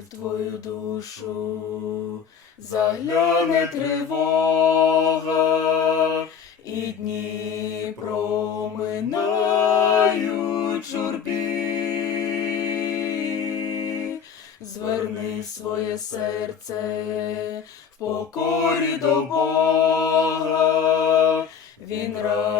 в твою душу, загляне тривога, і дні проминають журбі. Зверни своє серце в покорі до Бога, Він радо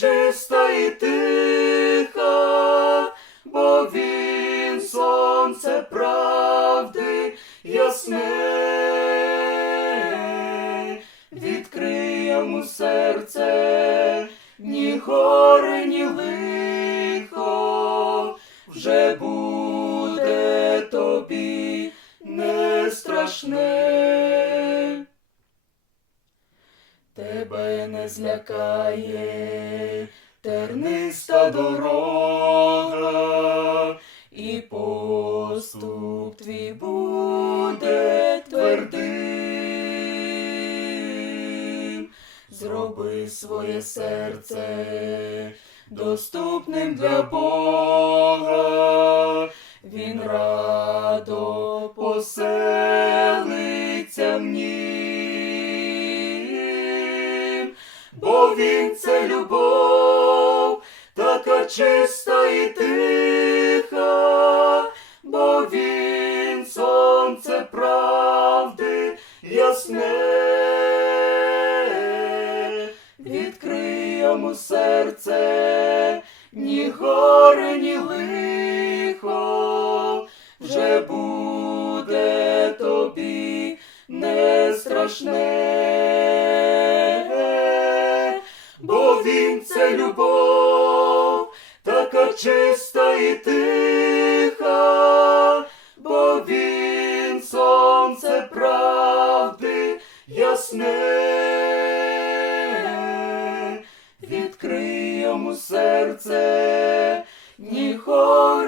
чиста і тиха, бо він сонце правди ясне. відкриє йому серце, ні Тебе не злякає. Терниста дорога, і поступ твій буде твердим. Зроби своє серце доступним для Бога, він радо поселиться в нім, бо він це любов, така чиста і тиха, бо він сонце правди ясне. Відкрий йому серце, ні горе, ні лихо, вже буде тобі не страшне, чиста і тиха, бо він сонце правди ясне. Відкрий йому серце, ні горе,